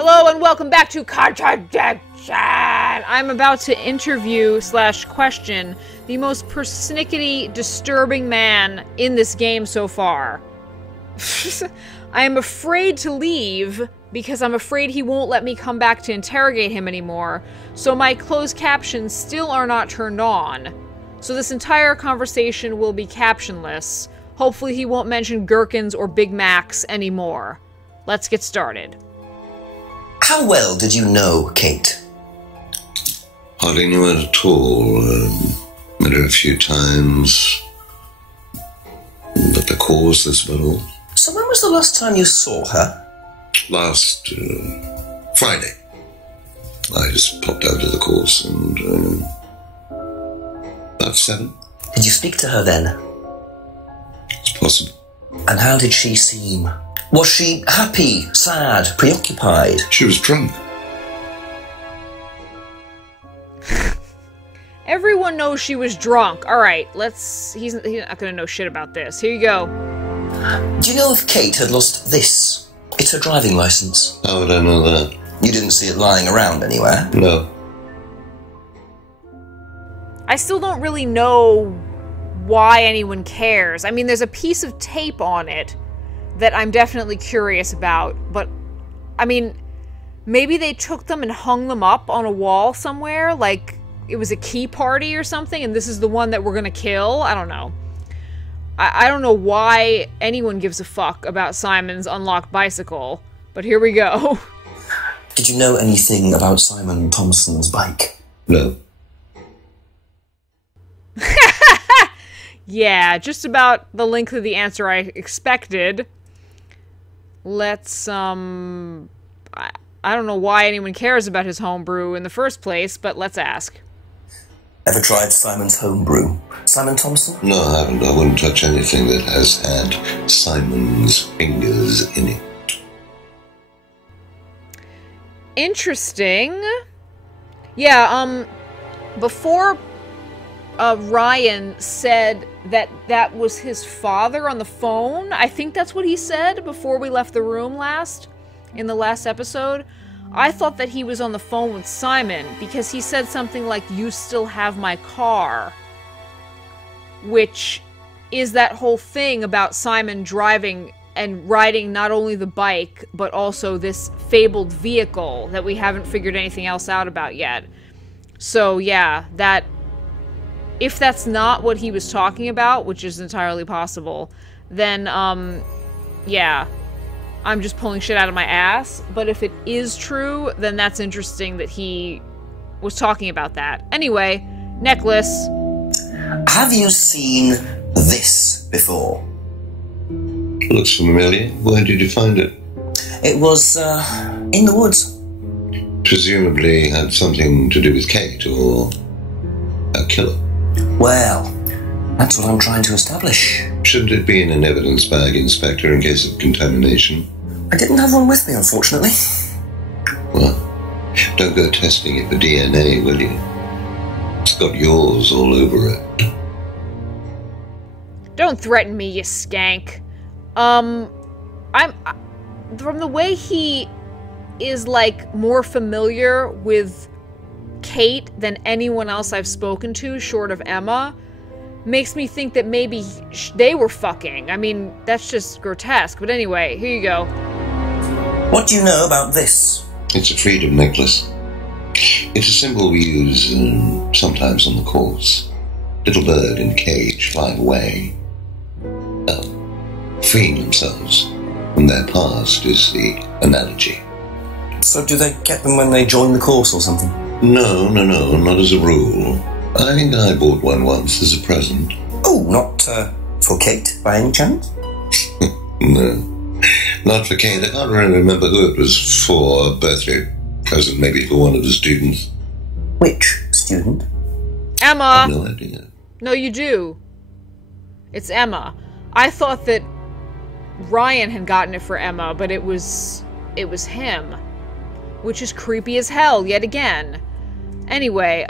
Hello and welcome back to Contradiction! I'm about to interview / question the most persnickety, disturbing man in this game so far. I am afraid to leave because I'm afraid he won't let me come back to interrogate him anymore, so my closed captions still are not turned on. So this entire conversation will be captionless. Hopefully he won't mention gherkins or Big Macs anymore. Let's get started. How well did you know Kate? Hardly knew her at all. Met her a few times. But the cause, that's about all. So when was the last time you saw her? Last Friday. I just popped out to the course and about 7. Did you speak to her then? It's possible. And how did she seem? Was she happy, sad, preoccupied? She was drunk. Everyone knows she was drunk. Alright, he's not gonna know shit about this. Here you go. Do you know if Kate had lost this? It's her driving license. How would I know that? You didn't see it lying around anywhere? No. I still don't really know why anyone cares. I mean, there's a piece of tape on it that I'm definitely curious about, but, I mean, maybe they took them and hung them up on a wall somewhere, like it was a key party or something, and this is the one that we're gonna kill? I don't know. I don't know why anyone gives a fuck about Simon's unlocked bicycle, but here we go. Did you know anything about Simon Thompson's bike? No. Yeah, just about the length of the answer I expected. Let's, I don't know why anyone cares about his homebrew in the first place, but let's ask. Ever tried Simon's homebrew? Simon Thompson? No, I haven't. I wouldn't touch anything that has had Simon's fingers in it. Interesting. Yeah, before Ryan said that was his father on the phone. I think that's what he said before we left the room in the last episode. I thought that he was on the phone with Simon because he said something like, "You still have my car," which is that whole thing about Simon driving and riding not only the bike, but also this fabled vehicle that we haven't figured anything else out about yet. So yeah, if that's not what he was talking about, which is entirely possible, then, yeah, I'm just pulling shit out of my ass. But if it is true, then that's interesting that he was talking about that. Anyway, necklace. Have you seen this before? Looks familiar. Where did you find it? It was, in the woods. Presumably had something to do with Kate or a killer. Well, that's what I'm trying to establish. Shouldn't it be in an evidence bag, Inspector, in case of contamination? I didn't have one with me, unfortunately. Well, don't go testing it for DNA, will you? It's got yours all over it. Don't threaten me, you skank. I'm from the way he is, like, more familiar with Kate than anyone else I've spoken to, short of Emma, makes me think that maybe they were fucking. I mean, that's just grotesque. But anyway, here you go. What do you know about this? It's a freedom necklace. It's a symbol we use sometimes on the course. Little bird in cage flying away. Freeing themselves from their past is the analogy. So do they get them when they join the course or something? No, not as a rule. I think I bought one once as a present. Oh, not, for Kate, by any chance? No, not for Kate. I can't really remember who it was for. A birthday present, maybe for one of the students. Which student? Emma! I have no idea. No, you do. It's Emma. I thought that Ryan had gotten it for Emma, but it was him. Which is creepy as hell, yet again. Anyway,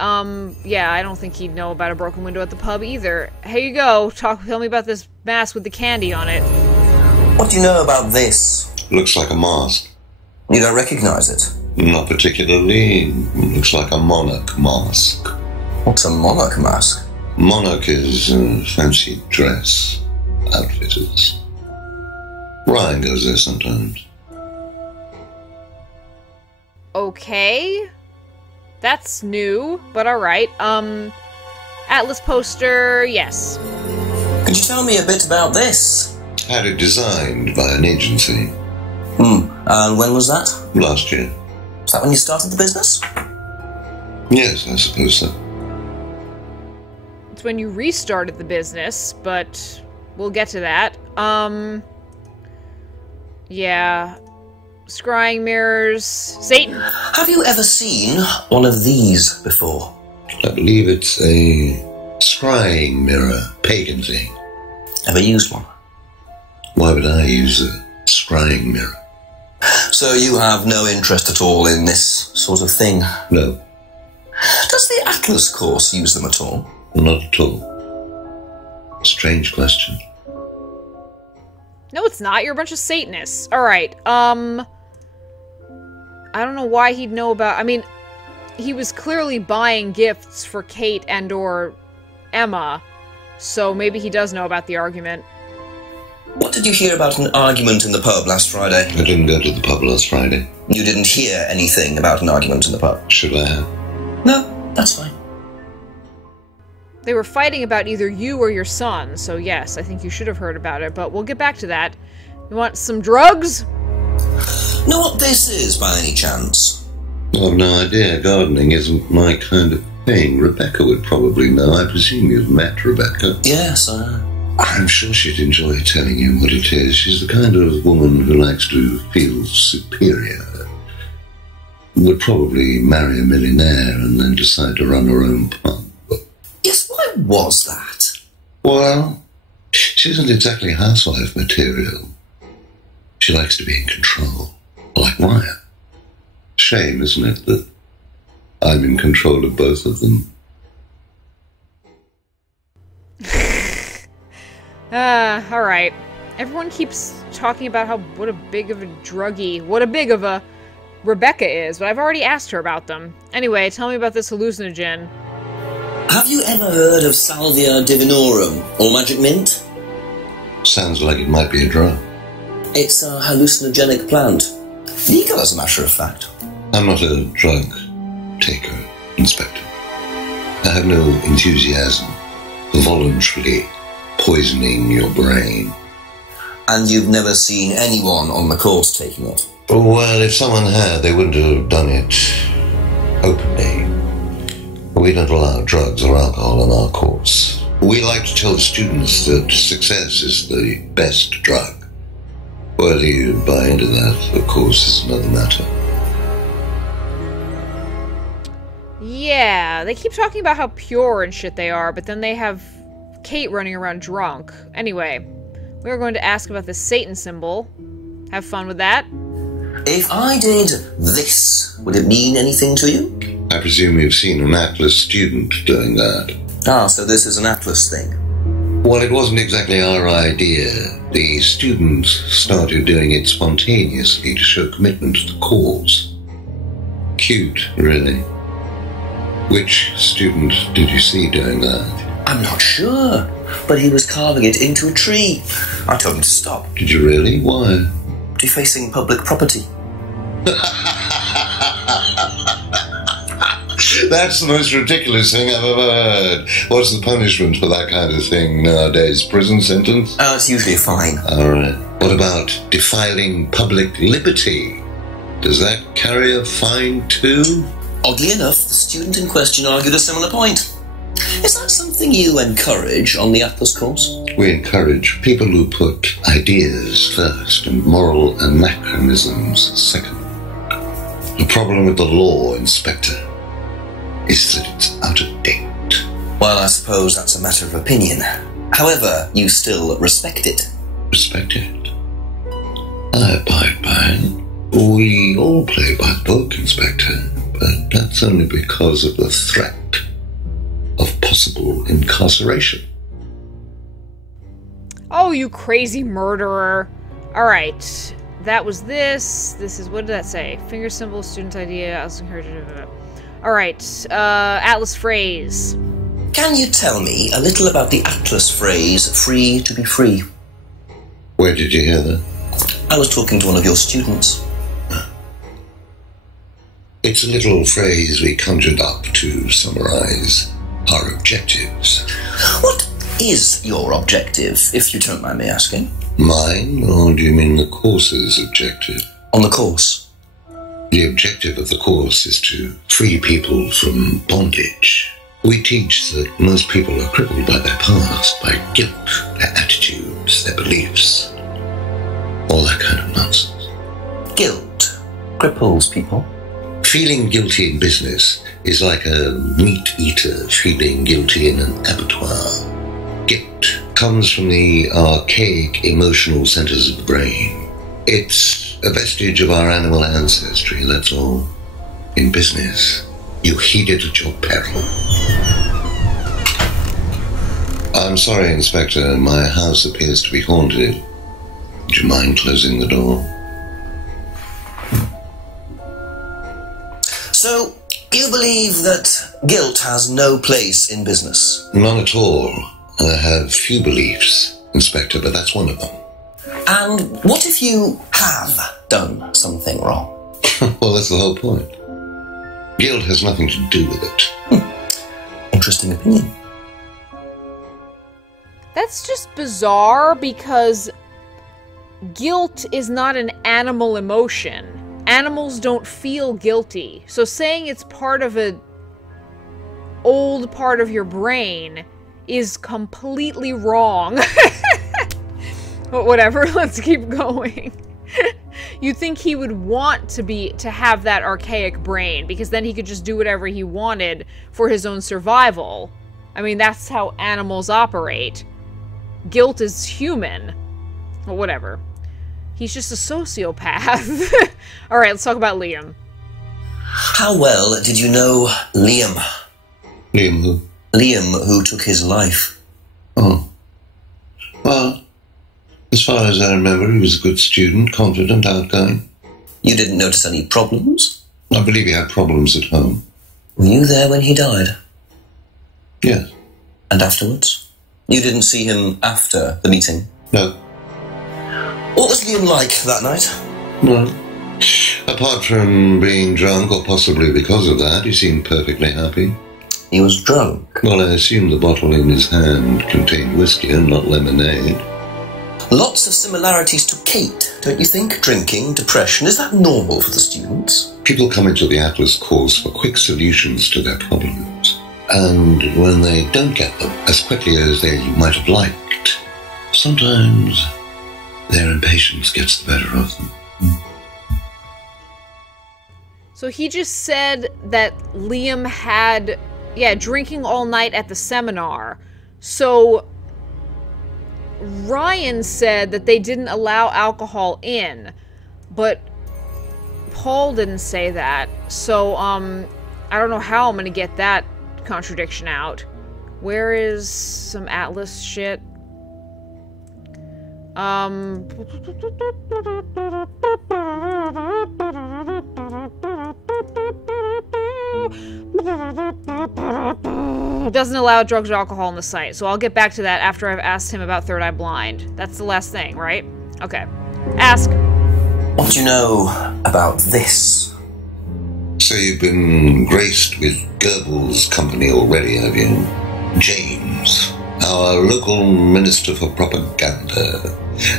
yeah, I don't think he'd know about a broken window at the pub either. Here you go. Tell me about this mask with the candy on it. What do you know about this? Looks like a mask. You don't recognize it? Not particularly. Looks like a monarch mask. What's a monarch mask? Monarch is a fancy dress. Outfitters. Ryan goes there sometimes. Okay. That's new, but alright. Atlas poster, yes. Could you tell me a bit about this? Had it designed by an agency. And when was that? Last year. Is that when you started the business? Yes, I suppose so. It's when you restarted the business, but we'll get to that. Yeah. Scrying mirrors. Satan! Have you ever seen one of these before? I believe it's a scrying mirror, pagan thing. Ever used one? Why would I use a scrying mirror? So you have no interest at all in this sort of thing? No. Does the Atlas course use them at all? Not at all. Strange question. No, it's not. You're a bunch of Satanists. Alright, I don't know why he'd know about... I mean, he was clearly buying gifts for Kate and or Emma, so maybe he does know about the argument. What did you hear about an argument in the pub last Friday? I didn't go to the pub last Friday. You didn't hear anything about an argument in the pub? Should I have? No, that's fine. They were fighting about either you or your son, so yes, I think you should have heard about it, but we'll get back to that. You want some drugs? Know what this is, by any chance? I've no idea. Gardening isn't my kind of thing. Rebecca would probably know. I presume you've met Rebecca. Yes, I'm sure she'd enjoy telling you what it is. She's the kind of woman who likes to feel superior. Would probably marry a millionaire and then decide to run her own pub. Yes, why was that? Well, she isn't exactly housewife material. She likes to be in control, like Ryan. Shame, isn't it, that I'm in control of both of them? Alright. Everyone keeps talking about what a big of a Rebecca is, but I've already asked her about them. Anyway, tell me about this hallucinogen. Have you ever heard of Salvia divinorum, or magic mint? Sounds like it might be a drug. It's a hallucinogenic plant. Legal, as a matter of fact. I'm not a drug taker, Inspector. I have no enthusiasm for voluntarily poisoning your brain. And you've never seen anyone on the course taking it? Well, if someone had, they wouldn't have done it openly. We don't allow drugs or alcohol on our course. We like to tell the students that success is the best drug. Whether you buy into that, of course, is another matter. Yeah, they keep talking about how pure and shit they are, but then they have Kate running around drunk. Anyway, we're going to ask about the Satan symbol. Have fun with that. If I did this, would it mean anything to you? I presume you've seen an Atlas student doing that. Ah, so this is an Atlas thing. Well, it wasn't exactly our idea. The students started doing it spontaneously to show commitment to the cause. Cute, really. Which student did you see doing that? I'm not sure, but he was carving it into a tree. I told him to stop. Did you really? Why? Defacing public property. That's the most ridiculous thing I've ever heard. What's the punishment for that kind of thing nowadays? Prison sentence? Oh, it's usually a fine. All right. What about defiling public liberty? Does that carry a fine too? Oddly enough, the student in question argued a similar point. Is that something you encourage on the Atlas course? We encourage people who put ideas first and moral anachronisms second. The problem with the law, Inspector, is that it's out of date. Well, I suppose that's a matter of opinion. However, you still respect it. Respect it? I abide by it. We all play by the book, Inspector, but that's only because of the threat of possible incarceration. Oh, you crazy murderer. Alright. that was this. This is, what did that say? Finger symbol, student idea, I was encouraged. Alright, Atlas phrase. Can you tell me a little about the Atlas phrase, free to be free? Where did you hear that? I was talking to one of your students. It's a little phrase we conjured up to summarize our objectives. What is your objective, if you don't mind me asking? Mine, or do you mean the course's objective? On the course. The objective of the course is to free people from bondage. We teach that most people are crippled by their past, by guilt, their attitudes, their beliefs. All that kind of nonsense. Guilt cripples people. Feeling guilty in business is like a meat eater feeling guilty in an abattoir. Guilt comes from the archaic emotional centers of the brain. It's a vestige of our animal ancestry, that's all. In business, you heed it at your peril. I'm sorry, Inspector, my house appears to be haunted. Would you mind closing the door? So, you believe that guilt has no place in business? None at all. I have few beliefs, Inspector, but that's one of them. And what if you have done something wrong? Well, that's the whole point. Guilt has nothing to do with it. Interesting opinion. That's just bizarre because guilt is not an animal emotion. Animals don't feel guilty. So saying it's part of an old part of your brain is completely wrong. But whatever, let's keep going. You'd think he would want to have that archaic brain, because then he could just do whatever he wanted for his own survival. I mean, that's how animals operate. Guilt is human. But whatever. He's just a sociopath. Alright, let's talk about Liam. How well did you know Liam? Liam who? Liam, who took his life. Oh. Well, as far as I remember, he was a good student, confident, outgoing. You didn't notice any problems? I believe he had problems at home. Were you there when he died? Yes. And afterwards? You didn't see him after the meeting? No. What was Liam like that night? No. Apart from being drunk, or possibly because of that, he seemed perfectly happy. He was drunk? Well, I assume the bottle in his hand contained whiskey and not lemonade. Lots of similarities to Kate, don't you think? Drinking, depression, is that normal for the students? People come into the Atlas course for quick solutions to their problems. And when they don't get them as quickly as they might have liked, sometimes their impatience gets the better of them. So he just said that Liam had, drinking all night at the seminar. So Ryan said that they didn't allow alcohol in, but Paul didn't say that. So, I don't know how I'm gonna get that contradiction out. Where is some Atlas shit? Doesn't allow drugs or alcohol on the site, so I'll get back to that after I've asked him about Third Eye Blind. That's the last thing, right? Okay. Ask. What do you know about this? So you've been graced with Goebbels' company already, have you? James, our local minister for propaganda.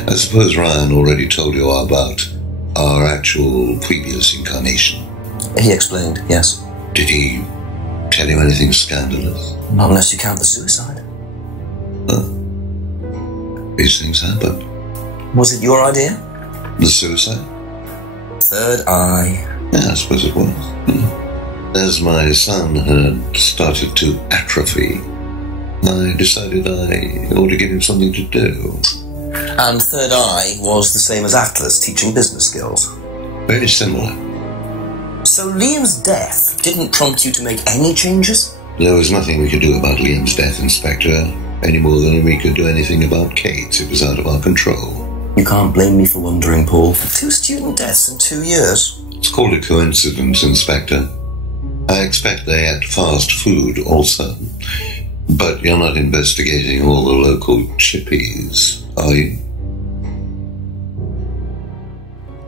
I suppose Ryan already told you about our actual previous incarnation. He explained, yes. Did he tell you anything scandalous? Not unless you count the suicide. These things happen. Was it your idea? The suicide? Third eye. Yeah, I suppose it was. As my son had started to atrophy, I decided I ought to give him something to do. And Third Eye was the same as Atlas, teaching business skills. Very similar. So Liam's death didn't prompt you to make any changes? There was nothing we could do about Liam's death, Inspector, any more than we could do anything about Kate's. It was out of our control. You can't blame me for wondering, Paul. 2 student deaths in 2 years. It's called a coincidence, Inspector. I expect they ate fast food also. But you're not investigating all the local chippies, are you?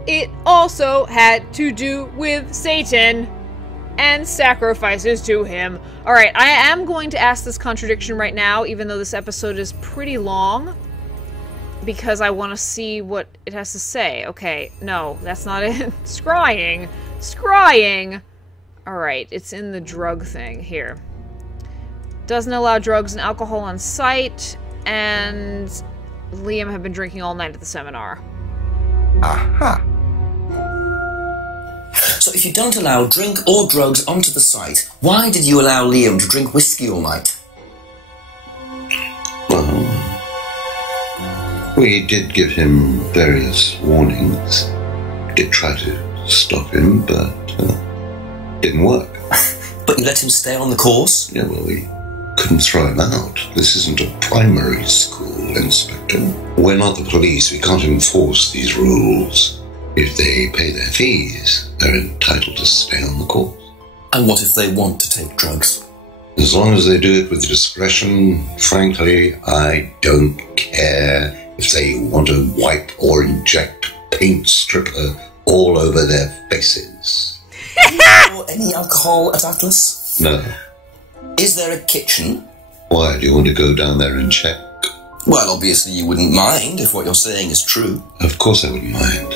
It also had to do with Satan and sacrifices to him. Alright, I am going to ask this contradiction right now, even though this episode is pretty long, because I want to see what it has to say. Okay, no, that's not it. Scrying. Scrying! Alright, it's in the drug thing here. Doesn't allow drugs and alcohol on site, and Liam had been drinking all night at the seminar. Aha. So if you don't allow drink or drugs onto the site, why did you allow Liam to drink whiskey all night? Well, we did give him various warnings. We did try to stop him, but didn't work. But you let him stay on the course? Yeah, well, we couldn't throw him out. This isn't a primary school, Inspector. We're not the police. We can't enforce these rules. If they pay their fees, they're entitled to stay on the course. And what if they want to take drugs? As long as they do it with discretion, frankly, I don't care if they want to wipe or inject paint stripper all over their faces. Do you know any alcohol at Atlas? No. Is there a kitchen? Why, do you want to go down there and check? Well, obviously you wouldn't mind if what you're saying is true. Of course I wouldn't mind.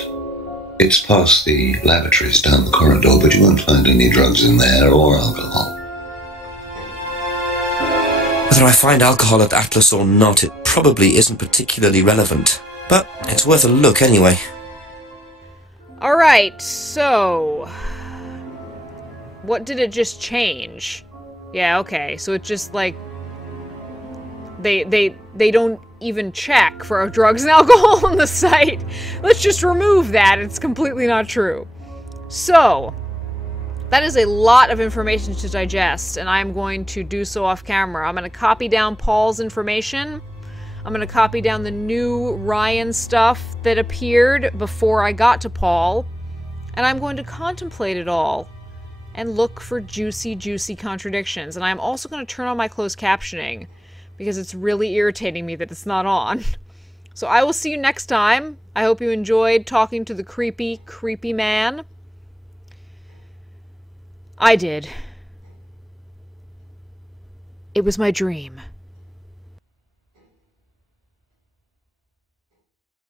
It's past the lavatories down the corridor, but you won't find any drugs in there or alcohol. Whether I find alcohol at Atlas or not, it probably isn't particularly relevant. But it's worth a look anyway. Alright, so... what did it just change? Yeah, okay, so it's just like... They don't even check for drugs and alcohol on the site. Let's just remove that. It's completely not true. So, that is a lot of information to digest, and I'm going to do so off camera. I'm going to copy down Paul's information. I'm going to copy down the new Ryan stuff that appeared before I got to Paul, and I'm going to contemplate it all and look for juicy, juicy contradictions. And I'm also going to turn on my closed captioning, because it's really irritating me that it's not on. So I will see you next time. I hope you enjoyed talking to the creepy, creepy man. I did. It was my dream.